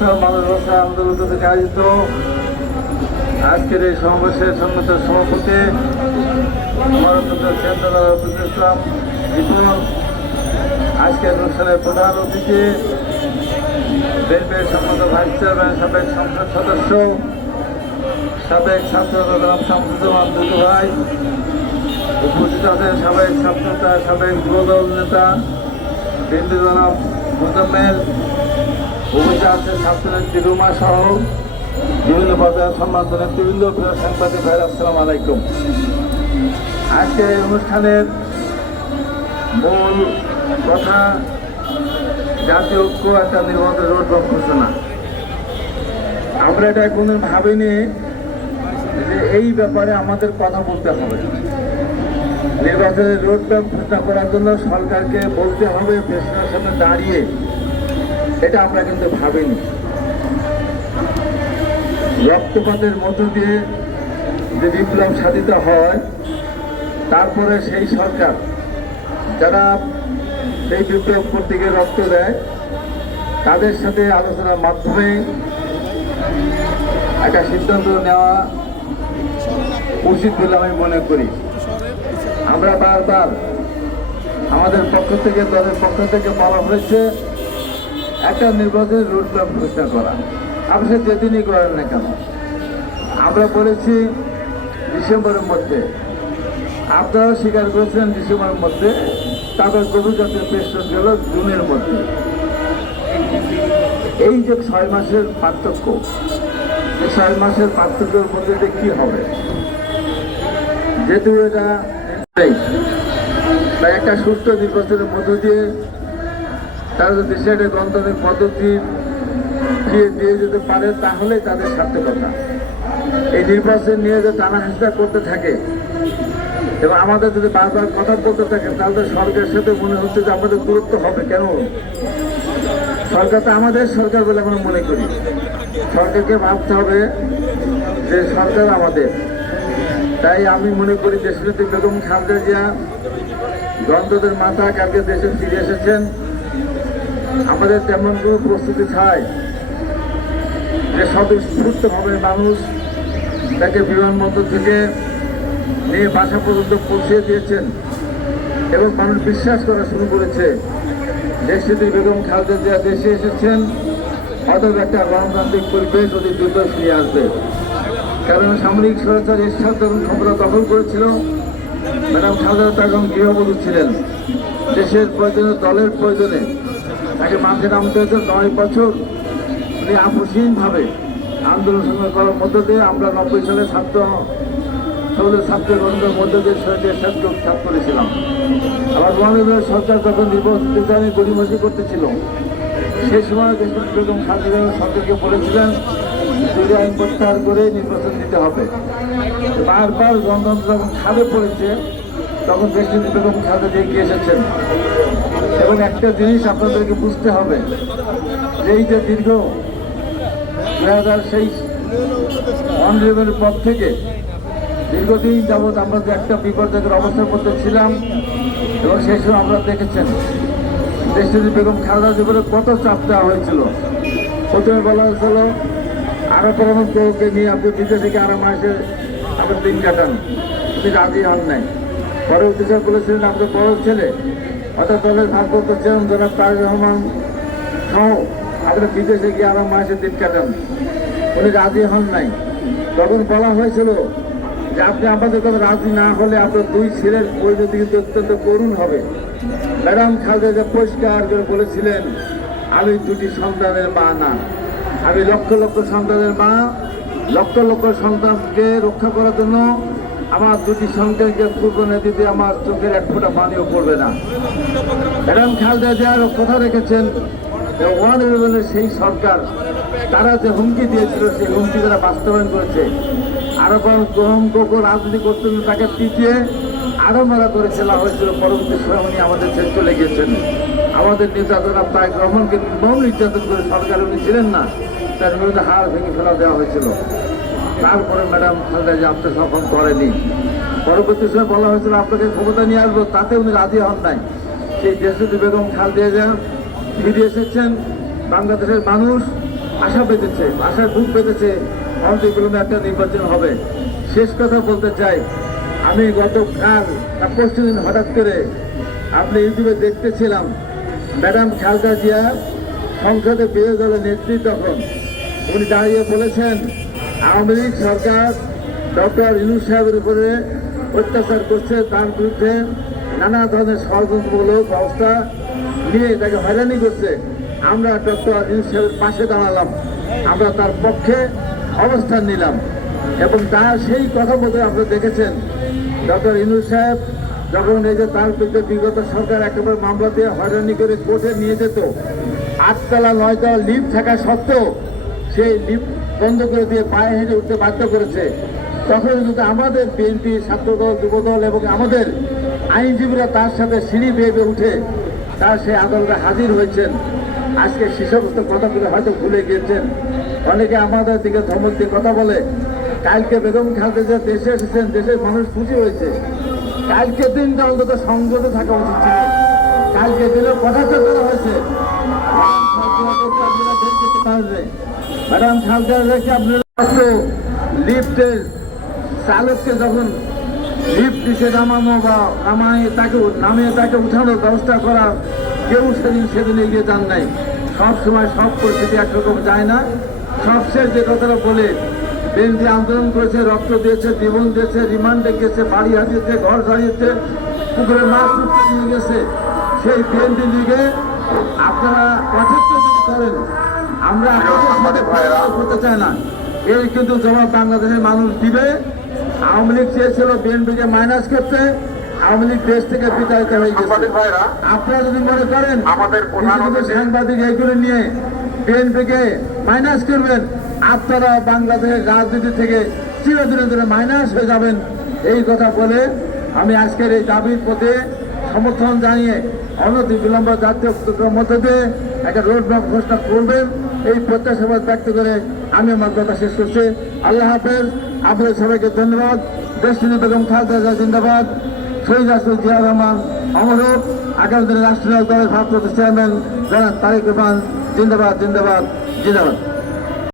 বাঁচাও মানুষ বাঁচাও আন্দোলন থেকে আয়োজিত। আজকের এই সমাবেশের সম্মত সভাপতি আমার ইসলাম বিপুল আজকের অনুষ্ঠানের প্রধান অতিথি বিএনপির সম্মত ভাইস চেয়ারম্যান, সাবেক সংসদ সদস্য, সাবেক ছাত্র জনাব শামসুজ্জামান দুদু ভাই। উপস্থিত আছেন সাবেক ছাত্রতা, সাবেক যুবদল নেতা, বিন্দু জনাব মোজাম্মেল উপস্থিত আছেন ছাত্রনেত্রী রুমা সহ বিভিন্ন পর্যায়ের সম্মানিত নেতৃবৃন্দ প্রিয় সাংবাদিক ভাই আসসালাম আলাইকুম। আজকে এই অনুষ্ঠানের মূল কথা জাতীয় ঐক্য একটা নির্বাচনের রোডম্যাপ ঘোষণা। আমরা এটা কোনদিন ভাবিনি যে এই ব্যাপারে আমাদের কথা বলতে হবে। নির্বাচনের রোডম্যাপ ঘোষণা করার জন্য সরকারকে বলতে হবে ফেসলার সামনে দাঁড়িয়ে এটা আমরা কিন্তু ভাবিনি। রক্তপাতের মধ্য দিয়ে যে বিপ্লব সাধিত হয়, তারপরে সেই সরকার যারা সেই বিপ্লব করতে গিয়ে রক্ত দেয়, তাদের সাথে আলোচনার মাধ্যমে একটা সিদ্ধান্ত নেওয়া উচিত বলে আমি মনে করি। আমরা বারবার আমাদের পক্ষ থেকে, দলের পক্ষ থেকে বলা হয়েছে একটা নির্বাচনের রোডম্যাপ ঘোষণা করা। আপনি সে যেদিনই করেন না কেন। আমরা বলেছি ডিসেম্বরের মধ্যে। আপনারাও স্বীকার করেছেন ডিসেম্বরের মধ্যে। তারপর গরু জাতীয় পেশন গেল জুনের মধ্যে। এই যে ছয় মাসের পার্থক্য ছয় মাসের পার্থক্যের মধ্যে যে কি হবে? যেহেতু এটা একটা সুস্থ নির্বাচনের মধ্য দিয়ে তারা যদি একটা গণতান্ত্রিক পদ্ধতি দিয়ে দিয়ে যেতে পারে, তাহলে তাদের সার্থকতা। এই নির্বাচন নিয়ে যে টানা হাসটা করতে থাকে, এবং আমাদের যদি বারবার কথা বলতে থাকে, তাহলে সরকারের সাথে মনে হচ্ছে যে আমাদের দূরত্ব হবে কেন? সরকার তো আমাদের সরকার বলে আমরা মনে করি। সরকারকে ভাবতে হবে যে সরকার আমাদের। তাই আমি মনে করি দেশনেত্রী বেগম খালেদা জিয়া গন্ধদের মাথা কালকে দেশে ফিরে এসেছেন। আমাদের তেমন কোনো প্রস্তুতি চাই যে স্বতঃস্ফূর্তভাবে মানুষ তাকে বিমানবন্দর থেকে নিয়ে বাসা পর্যন্ত পৌঁছে দিয়েছেন এবং মানুষ বিশ্বাস করা শুরু করেছে। দেশটি বেগম খালেদা জিয়া দেশে এসেছেন, অতএব একটা গণতান্ত্রিক পরিবেশ অতি দ্রুত ফিরে আসবে। কারণ সামরিক সরকার এরশাদ যখন ক্ষমতা দখল করেছিল। ম্যাডাম খালেদা তখন গৃহবধূ ছিলেন। দেশের প্রয়োজনে দলের প্রয়োজনে তাকে মাঠে নামতে হয়েছে নয় বছর। উনি আপসীনভাবে আন্দোলন সংগ্রাম করার মধ্য দিয়ে আমরা নব্বই সালে ছাত্র সমাজের ছাত্র গণতার মধ্য দিয়ে সরকারের সাথে উৎখাত করেছিলাম। আবার মহানগরের সরকার যখন আমি গরিমসি করতেছিল সেই সময় দেশের বেগম খালেদা সরকারকে বলেছিলেন যদি আইন প্রত্যাহার করে নির্বাচন দিতে হবে। বারবার গণতন্ত্র যখন খালে পড়েছে, তখন দেশটির বেগম খালেদা এগিয়ে এসেছেন। এবং একটা জিনিস আপনাদেরকে বুঝতে হবে যে এই যে দীর্ঘ দুই হাজার সেই অনরেবেলের পর থেকে দীর্ঘদিন যাবৎ আমরা যে একটা বিপর্যয়ের অবস্থার মধ্যে ছিলাম এবং সেই সময় আমরা দেখেছেন। দেশটির বেগম খালেদা জীবনে কত চাপ দেওয়া হয়েছিল। প্রথমে বলা হয়েছিল আরও প্রধানমন্ত্রীকে নিয়ে আপনি বিদেশ থেকে আরও মাসে আপনার দিন কাটান, আপনি রাজি হন নাই। পরে উদ্দেশ্য বলেছিলেন আপনার বড় ছেলে অর্থাৎ দলের ভারপ্রাপ্ত ছিলেন জনাব তাজ রহমান সহ আপনি বিদেশে গিয়ে আরও মাসে দিন কাটান। উনি রাজি হন নাই। তখন বলা হয়েছিল যে আপনি আমাদের কথা রাজি না হলে আপনার দুই ছেলের পরিণতি কিন্তু অত্যন্ত করুণ হবে। ম্যাডাম খালেদা পরিষ্কার করে বলেছিলেন, আমি দুটি সন্তানের মা না। আমি লক্ষ লক্ষ সন্তানের মা। লক্ষ লক্ষ সন্তানকে রক্ষা করার জন্য আমার দুটি সন্তানকে পূর্ণ দিতে আমার চোখের এক ফোঁটা পানিও পড়বে না। ম্যাডাম খালেদা জিয়ার কথা রেখেছেন ওয়ান ইলেভেনের সেই সরকার, তারা যে হুমকি দিয়েছিল, সেই হুমকি তারা বাস্তবায়ন করেছে। আরও বরং গ্রহণ গোপ রাজনীতি করতে তাকে পিটিয়ে আরও মারা করে ফেলা হয়েছিল। পরবর্তী সময় উনি আমাদের ছেড়ে চলে গিয়েছেন। আমাদের জনাব তাই গ্রহণকে নির্মম নির্যাতন করে সরকার উনি ছিলেন না, তার বিরুদ্ধে হার ভেঙে ফেলা দেওয়া হয়েছিল। তারপরে ম্যাডাম খালেদা যে আত্মসমর্পণ করেনি পরবর্তী সময় বলা হয়েছিল, আপনাকে ক্ষমতা নিয়ে আসব, তাতে উনি রাজি হন নাই। সেই দেশটি বেগম খালেদা জিয়া ফিরে এসেছেন বাংলাদেশের মানুষ। আশা পেতেছে আশার বুক পেতেছে অনতিবিলম্বে একটা নির্বাচন হবে। শেষ কথা বলতে চাই, আমি গতকাল পরশু দিন হঠাৎ করে আপনি ইউটিউবে দেখতেছিলাম, ম্যাডাম খালদা জিয়া সংসদে বিরোধী দলের নেত্রী তখন। উনি দাঁড়িয়ে বলেছেন আওয়ামী লীগ সরকার ডক্টর ইউনুস সাহেবের উপরে অত্যাচার করছে, তার বিরুদ্ধে নানা ধরনের ষড়যন্ত্রমূলক ব্যবস্থা নিয়ে তাকে হয়রানি করছে। আমরা ডক্টর ইউনুস সাহেবের পাশে দাঁড়ালাম, আমরা তার পক্ষে অবস্থান নিলাম। এবং তার সেই কথা বলতে আপনারা দেখেছেন, ডক্টর ইনুস সাহেব যখন এই যে তার বিরুদ্ধে বিগত সরকার একেবারে মামলা দিয়ে হয়রানি করে কোর্টে নিয়ে যেত, আটতলা নয়তলা লিফট থাকা সত্ত্বেও সেই বন্ধ করে দিয়ে পায়ে হেঁটে উঠতে বাধ্য করেছে। তখন কিন্তু আমাদের বিএনপি ছাত্রদল, যুবদল এবং আমাদের আইনজীবীরা তার সাথে সিঁড়ি বেয়ে উঠে তার সেই আদালতে হাজির হয়েছেন। আজকে সে সমস্ত কথাগুলো হয়তো ভুলে গিয়েছেন। অনেকে আমাদের দিকে ধমক দিয়ে কথা বলে, কালকে বেগম খালদা দেশে এসেছেন, দেশের মানুষ খুশি হয়েছে। কালকে দিন দিনটা অন্তত সংযত থাকা উচিত ছিল। কালকে দিনের কথা তো করা হয়েছে। ম্যাডাম খালদা রেখে আপনারা লিফটের চালককে যখন লিফট নিচে নামানো বা নামায় তাকে নামিয়ে তাকে উঠানোর ব্যবস্থা করা, কেউ সেদিন সেদিন এগিয়ে যান নাই। সব সময় সব পরিস্থিতি একরকম যায় না। সবশেষ যে কথাটা বলে বিএনপি আন্দোলন করেছে, রক্ত দিয়েছে, জীবন দিয়েছে রিমান্ডে গেছে, বাড়ি হারিয়েছে ঘর হারিয়েছে পুকুরে মাছ নিয়ে গেছে। সেই বিএনপি লিগে আপনারা কঠোর করেন। আমরা সাথে পরামর্শ করতে চাই না। এই কিন্তু জবাব বাংলাদেশের মানুষ দিবে। আওয়ামী লীগ চেয়েছিল বিএনপিকে মাইনাস করতে। আওয়ামী লীগ দেশ থেকে বিতাড়িত হয়ে গেছে। সাংবাদিক আপনারা যদি মনে করেন আমাদের সাংবাদিক এইগুলো নিয়ে বিএনপিকে মাইনাস করবেন আপনারা বাংলাদেশের রাজনীতি থেকে চিরদিনের জন্য মাইনাস হয়ে যাবেন। এই কথা বলে আমি আজকের এই দাবির পথে সমর্থন জানিয়ে অনতি বিলম্ব জাতীয় মধ্য দিয়ে একটা রোড ম্যাপ ঘোষণা করবেন। এই প্রত্যাশাবাদ ব্যক্ত করে আমি আমার কথা শেষ করছি। আল্লাহ হাফেজ, আপনাদের সবাইকে ধন্যবাদ। দেশটিনী বেগম খালদা জিন্দাবাদ। শহীদ রাষ্ট্র জিয়া রহমান অমরূপ আগামী দিনে রাষ্ট্রীয় দলের ভারপ্রাপ্ত চেয়ারম্যান জনাব তারেক রহমান, জিন্দাবাদ জিন্দাবাদ জিন্দাবাদ।